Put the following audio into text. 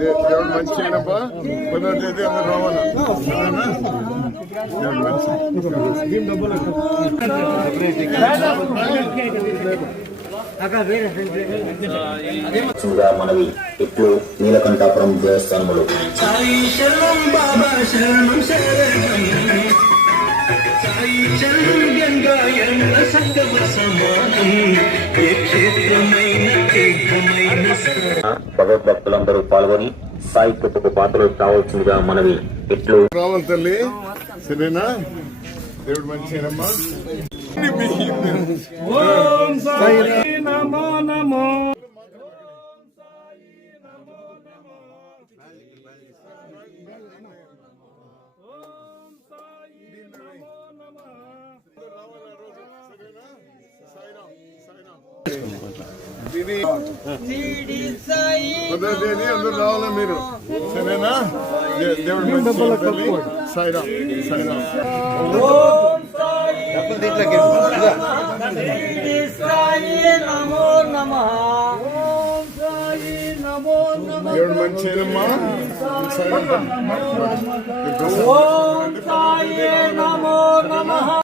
దేవుడు మంచి చేయనప్పా పదో తేదీ అందరు రావాలా మనవి ఇట్లు నీలకంఠాపురం దేవస్థానములు భగవద్భక్తులందరూ పాల్గొని సాయి కృపకు పాత్రలు కావాల్సిందిగా మనవి ఇట్లు రావాలి తల్లి సరేనా దేవుడు మంచి చేయనమ్మా ఓం సాయి నమో నమో పదో తేదీ అందరు రావాలా మీరు సరేనా దేవుడు మంచి సాయిరామ్ సాయిరామ్ దేవుడు మంచి చేయనమ్మా ఓం సాయి నమో నమః.